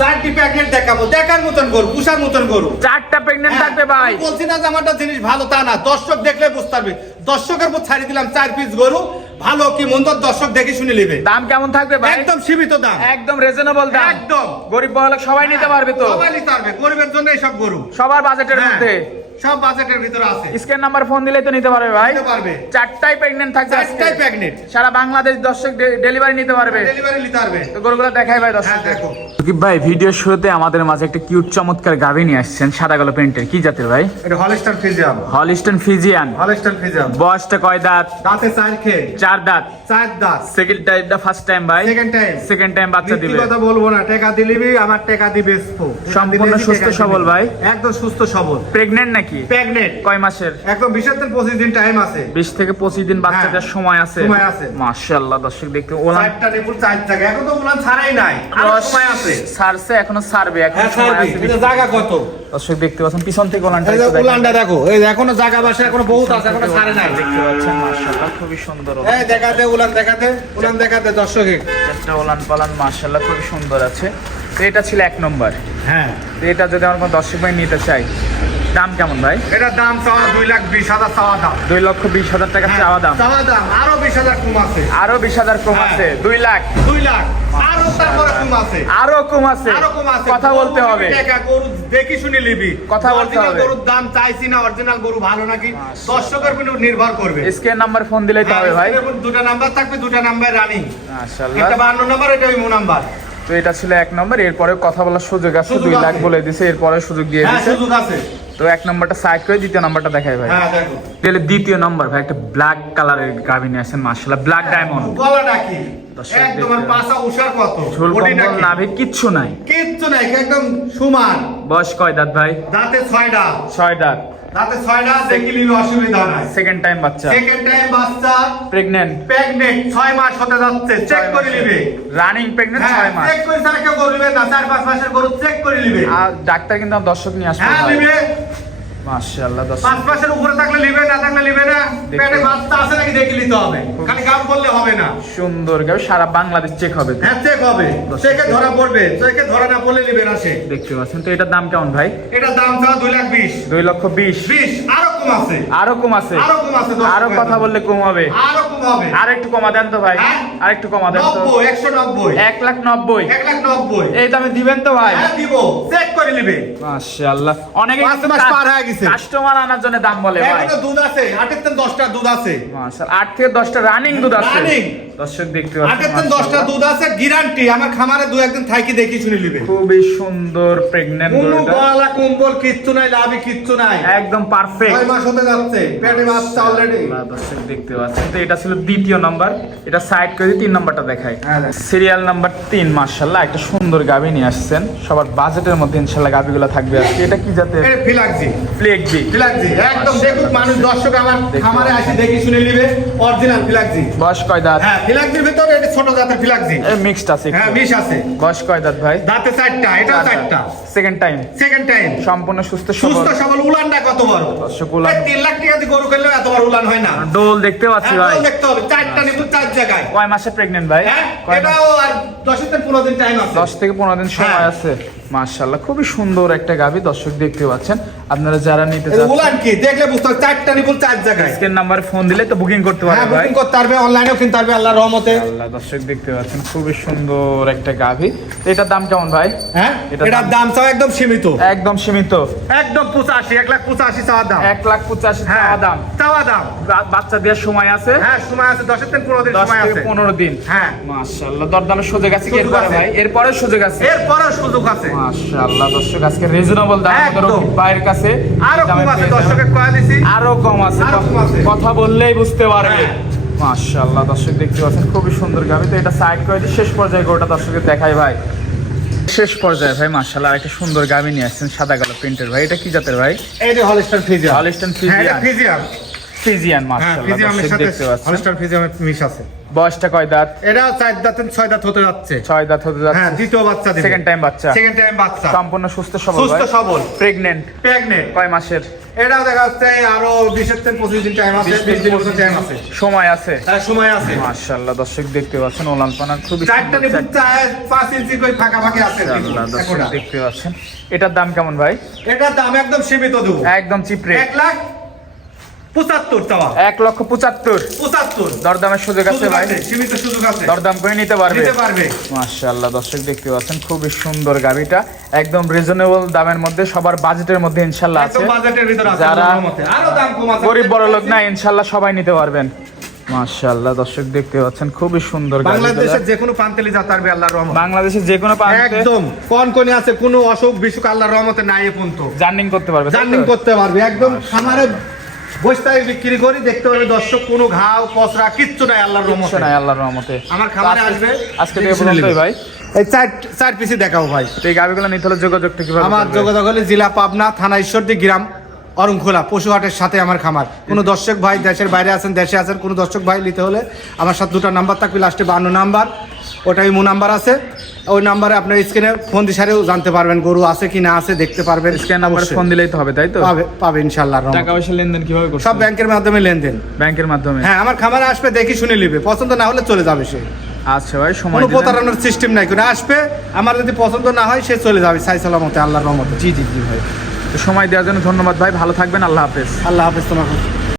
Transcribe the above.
চারটি প্যাকেট দেখাবো দেখার মতন গরু পুষার মতন গরু। চারটা প্রেগনেন্ট হ্যাঁ, থাকবে ভাই। বলছি না যে আমারটা জিনিস ভালো তা না দর্শক দেখলে বুঝতে পারবে। দর্শকের উপর ছাড়ি দিলাম চার পিস গরু ভালো কি মন্দ দর্শক দেখে শুনে নেবে। দাম কেমন থাকবে ভাই? একদম সীমিত দাম। একদম রিজনেবল দাম। একদম। গরিব বড়লোক সবাই নিতে পারবে তো? সবাই নিতে পারবে গরিবের জন্য এইসব গরু। সবার বাজেটের হ্যাঁ, মধ্যে। সব বাজেটের ভিতরে আছে। স্ক্যান নাম্বার ফোন দিলেই তো নিতে পারবে ভাই। নিতে পারবে। চারটাই প্রেগনেন্ট থাকবে চারটাই সারা বাংলাদেশ দর্শক ডেলিভারি নিতে পারবে। ডেলিভারি নিতে পারবে। তো গরুগুলো দেখাই ভাই হ্যাঁ দর্শক দেখো। সুকিব ভাই ভিডিও শুরুতে আমাদের মাঝে একটা কিউট চমৎকার গাভী নিয়ে আসছেন সাদা কালো প্রিন্টের কি জাতের ভাই? এটা হলস্টার ফিজিয়ান হলস্টার ফিজিয়াম বয়সটা কয় দাঁত? দাঁতে চার খেয়ে। চার দাঁত। চার দাঁত। সেকেন্ড টাইমটা ফার্স্ট টাইম ভাই। সেকেন্ড টাইম সেকেন্ড টাইম বাচ্চা দিবে। কথা বলব না টাকা দিলিবি আমার টাকা দিবে। সম্পূর্ণ সুস্থ সবল ভাই? একদম সুস্থ সবল। প্রেগনেন্ট নাকি? প্রেগনেন্ট কয় মাসের? একদম বিশ দিন পঁচিশ দিন টাইম আছে। বিশ থেকে পঁচিশ দিন বাচ্চা হ্যাঁ, সময় আছে। সময় আছে। মাশাআল্লাহ দর্শক দেখতে ওলান চারটা চার এখন তো ছাড়াই নাই আরও সময় আছে। সারছে এখনও সারবে এখন হ্যাঁ সময় আছে জায়গা কত? দর্শক দেখতে পাচ্ছেন পিছন থেকে ওলানটা দেখেন। উলানটা দেখো এই এখনও জায়গা বাসা এখনও বহুত আছে এখনও ছাড়ে নাই। দেখতে পাচ্ছেন মাশাআল্লাহ খুবই সুন্দর ওলান। এই দেখাতে উলান দেখাতে উলান দেখাতে দর্শকে। একটা ওলান পালান মাশাআল্লাহ খুবই সুন্দর আছে। তো এটা ছিল এক নম্বর। হ্যাঁ। এটা যদি আমার কোনো দর্শক ভাই নিতে চাই দাম কেমন ভাই? এটার দাম চাওয়া দুই লাখ বিশ হাজার চাওয়া দাম। দুই লক্ষ বিশ হাজার টাকা হ্যাঁ, চাওয়া দাম। চাওয়া দাম। আরও বিশ হাজার কম আছে। আরও বিশ হাজার কম হ্যাঁ। আছে দুই লাখ। দুই লাখ। আরও তারপরে কম আছে। আরও কম আছে। আরও কম আছে। কথা বলতে হবে। টাকা গরু দেখি শুনে নিবি। কথা বলতে হবে। গরুর দাম চাইছি না অরিজিনাল গরু ভালো নাকি? দর্শকের উপর নির্ভর করবে। স্ক্যান নাম্বার ফোন দিলেই তো হবে ভাই। হ্যাঁ, দুটা নাম্বার থাকবে দুটা নাম্বার রানিং। মাশাআল্লাহ। একটা বান্ন নাম্বার এটা নাম্বার। তো এটা ছিল এক নম্বর। এরপরে কথা বলার সুযোগ আছে দুই লাখ বলে দিছে এরপরে সুযোগ দিয়ে হ্যাঁ দিছে। সুযোগ আছে। তো এক নম্বরটা সাইড করে দ্বিতীয় নম্বরটা দেখাই ভাই। হ্যাঁ দেখো। তাহলে দ্বিতীয় নম্বর ভাই একটা ব্ল্যাক কালারের গাবি নিয়ে আসেন মাশাআল্লাহ ব্ল্যাক ডায়মন্ড গলাটা কি? কিচ্ছু নাই। কিচ্ছু নাই একদম সমান। বয়স কয় দাঁত ভাই? দাঁতে ছয়টা ছয় দাঁত। দাঁতে ছয়টা দেখি নিবি অসুবিধা নাই। সেকেন্ড টাইম বাচ্চা। সেকেন্ড টাইম বাচ্চা প্রেগনেন্ট প্রেগনেন্ট ছয় মাস হতে যাচ্ছে চেক করে নিবে। রানিং প্রেগনেন্ট হ্যাঁ ছয় মাস। চেক করে ছাড়া কেউ করবে না চার পাঁচ মাসের গরু চেক করে নিবে। আর ডাক্তার কিন্তু দর্শক নিয়ে আসবে হ্যাঁ। নিবে। মাশাআল্লাহ দর্শক। পাঁচ মাসের উপরে থাকলে নিবে না থাকলে নিবে না? পেটে বাচ্চা আছে নাকি দেখে নিতে হবে। খালি গাম বললে হবে না। সুন্দর গাবি সারা বাংলাদেশ চেক হবে। হ্যাঁ চেক হবে। চেকে ধরা পড়বে চেকে ধরা না পড়লে নিবে না সে। দেখতে পাচ্ছেন তো এটার দাম কেমন ভাই? এটার দাম লাখ বিশ। দুই লক্ষ বিশ। বিশ আরও কম আছে। আরও কম আছে। আরও কম আছে আরও কথা বললে কম হবে। আরও কম হবে। আর একটু কমা দেন তো ভাই। হ্যাঁ? আর একটু কমা দেন তো। নব্বই একশো নব্বই। এক লাখ নব্বই। এক লাখ নব্বই। এই দামে দিবেন তো ভাই। হ্যাঁ দিব। চেক করে নিবে। মাশাআল্লাহ। অনেকে পাঁচ মাস পার হয়ে গেছে। কাস্টমার আনার জন্য দাম বলে ভাই। এখনও দুধ আছে। আটের থেকে দশটা দুধ আছে। মাশাআল্লাহ। আট থেকে দশটা রানিং দুধ আছে। Running। দর্শক দেখতে পাচ্ছেন তেন দশটা। দুধ আছে গ্যারান্টি আমার খামারে দু একদিন থাকি দেখি শুনে নিবে। খুবই সুন্দর প্রেগনেন্ট কোনো গলা কুম্বল কিচ্ছু নাই লাভি কিচ্ছু নাই। একদম পারফেক্ট ছয় মাস হতে যাচ্ছে পেটে বাচ্চা অলরেডি দর্শক দেখতে পাচ্ছেন। তো এটা ছিল দ্বিতীয় নাম্বার এটা সাইড করে তিন নাম্বারটা দেখাই। হ্যাঁ, সিরিয়াল নাম্বার তিন মার্শাল্লাহ একটা সুন্দর গাবি নিয়ে আসছেন। সবার বাজেটের মধ্যে ইনশাল্লাহ গাবিগুলো থাকবে আজকে। এটা কি জাতের? এটা ফিলাক্সি প্লেগবি ফিলাক্সি একদম দেখুক মানুষ দর্শক আমার খামারে আসি দেখি শুনে নিবে। অরিজিনাল ফিলাক্সি বয়স কয় দাঁত? হ্যাঁ ফিলাক্সির ভিতরে এটা ছোট জাতের ফিলাক্সি। মিক্সড আছে হ্যাঁ আছে। বয়স কয় দাঁত ভাই? দাঁতে চারটা এটাও চারটা। সেকেন্ড টাইম সেকেন্ড টাইম সম্পূর্ণ সুস্থ সুস্থ সবল সবল উলানটা কত বড়? দর্শক উলান। এই তিন লাখ টাকা দিয়ে গরু কিনলেও এত বড় উলান হয় না। ডোল দেখতে পাচ্ছি হ্যাঁ, ভাই। তাও দেখতে হবে। চারটা নিবো চার জায়গায়। কয় মাসে প্রেগনেন্ট ভাই? হ্যাঁ এটাও আর দশের থেকে পনেরো দিন টাইম আছে। দশ থেকে পনেরো দিন সময় হ্যাঁ। আছে। মার্শাল্লাহ খুবই সুন্দর একটা গাবি দর্শক দেখতে পাচ্ছেন। আপনারা যারা নিতে চাচ্ছেন উলান কি? দেখলে বুঝতে চারটা নিবো চার জায়গায়। স্ক্রিন নাম্বারে ফোন দিলে তো বুকিং করতে হ্যাঁ পারবে ভাই। বুকিং করতে পারবে অনলাইনেও কিনতে পারবে আল্লাহর রহমতে। আল্লাহ দর্শক দেখতে পাচ্ছেন খুবই সুন্দর একটা গাভি এটার দাম কেমন ভাই? হ্যাঁ এটার দাম চাও একদম সীমিত। একদম সীমিত। একদম পঁচাশি এক লাখ পঁচাশি চাওয়া দাম। এক লাখ পঁচাশি হ্যাঁ টাকা দাম। চাওয়া দাম। বাচ্চা দেওয়ার সময় আছে? হ্যাঁ সময় আছে দশের থেকে পনেরো দিন সময় আছে। পনেরো দিন। হ্যাঁ। মাশাল্লাহ দরদামের সুযোগ আছে কি এরপরে আছে। ভাই? এরপরে সুযোগ আছে? এরপরেও সুযোগ আছে। মাশাল্লাহ দর্শক আজকে রিজনেবল দাম ভাইয়ের কাছে। আরও কম আছে দর্শকের কয়া দিছি আরও কম আছে। কথা বললেই বুঝতে পারবে। হ্যাঁ। মাশাআল্লাহ দর্শক দেখতে পাচ্ছেন খুবই সুন্দর গাবি তো এটা সাইড করে শেষ পর্যায়ে গোটা দর্শকের দেখাই ভাই। শেষ পর্যায়ে ভাই মাশাআল্লাহ একটা সুন্দর গাবি নিয়ে আসছেন সাদা কালো প্রিন্টের ভাই। এটা কি জাতের ভাই? এই যে হলস্টার হ্যাঁ ফিজিয়ান ফিজিয়াম ফিজিয়ান হ্যাঁ মাশাআল্লাহ ফিজিয়ামের সাথে হলস্টার ফিজিয়ামের মিশ আছে। বয়সটা কয় দাঁত? এটাও চার দাঁত ছয় দাঁত হতে যাচ্ছে। ছয় দাঁত হতে হ্যাঁ দ্বিতীয় বাচ্চা সেকেন্ড টাইম বাচ্চা। সেকেন্ড টাইম বাচ্চা। সম্পূর্ণ সুস্থ সবল সুস্থ সবল। প্রেগনেন্ট প্রেগনেন্ট কয় মাসের? এটাও দেখা যাচ্ছে আরও বিশের থেকে পঁচিশ দিন টাইম আছে বিশ দিন টাইম আছে। সময় আছে। তার সময় আছে। মাশাআল্লাহ দর্শক দেখতে পাচ্ছেন ওলান পানার খুবই চারটা নিপুণ পাঁচ ইঞ্চি করে ফাঁকা ফাঁকি আছে দর্শক দেখতে পাচ্ছেন। এটার দাম কেমন ভাই? এটার দাম একদম সীমিত দেবো। একদম চিপরে এক লাখ পঁচাত্তর চাওয়া। এক লক্ষ পঁচাত্তর। পঁচাত্তর। দরদামের সুযোগ আছে ভাই। সীমিত সুযোগ আছে। দরদাম করে নিতে পারবে। নিতে পারবে। মাশাআল্লাহ দর্শক দেখতে পাচ্ছেন খুবই সুন্দর গাবিটা একদম রিজনেবল দামের মধ্যে সবার বাজেটের মধ্যে ইনশাল্লাহ আছে। বাজেটের ভিতরে আছে যারা আরও দাম কম আছে। গরিব বড় লোক না ইনশাল্লাহ সবাই নিতে পারবেন। মাশাআল্লাহ দর্শক দেখতে পাচ্ছেন খুবই সুন্দর বাংলাদেশের যে কোনো প্রান্তে যা পারবে আল্লাহর রহমত। বাংলাদেশের যে কোনো একদম কোন কোন আছে কোনো অসুখ বিসুখ আল্লাহর রহমতে নাই এ জার্নিং করতে পারবে জার্নিং করতে পারবে একদম খামারে বস্তায় বিক্রি করি দেখতে পারবে দর্শক কোনো ঘাও পচরা কিচ্ছু নাই আল্লাহর রহমতে। নাই আল্লাহর রহমতে। আমার খামারে আসবে, আজকে থেকে পর্যন্তই ভাই। এই চার চার পিসি দেখাও ভাই। এই গাবিগুলো নিতে হলে যোগাযোগটা কীভাবে আমার যোগাযোগ হলে জেলা পাবনা থানা ঈশ্বরদী গ্রাম অরংখোলা পশুহাটের সাথে আমার খামার। কোনো দর্শক ভাই দেশের বাইরে আছেন দেশে আছেন কোনো দর্শক ভাই নিতে হলে আমার সাথে দুটো নাম্বার থাকবে লাস্টে বান্ন নাম্বার ওটাই মো নাম্বার আছে। ওই নাম্বারে আপনার স্ক্রিনে ফোন দিশারেও জানতে পারবেন গরু আছে কি না আছে দেখতে পারবেন। স্ক্যান নাম্বারে ফোন দিলেই তো হবে তাই তো? পাবে পাবে ইনশাল্লাহ টাকা পয়সা লেনদেন কীভাবে করছে সব ব্যাংকের মাধ্যমে লেনদেন। ব্যাংকের মাধ্যমে? হ্যাঁ আমার খামারে আসবে দেখি শুনে নিবে। পছন্দ না হলে চলে যাবে সে। আচ্ছা ভাই সময় কোনো প্রতারণার সিস্টেম নাই কোনো আসবে আমার যদি পছন্দ না হয় সে চলে যাবে সাই সালামতে আল্লাহর রহমতে। জি জি জি ভাই। সময় দেওয়ার জন্য ধন্যবাদ ভাই ভালো থাকবেন আল্লাহ হাফেজ। আল্লাহ হাফেজ তোমাকে।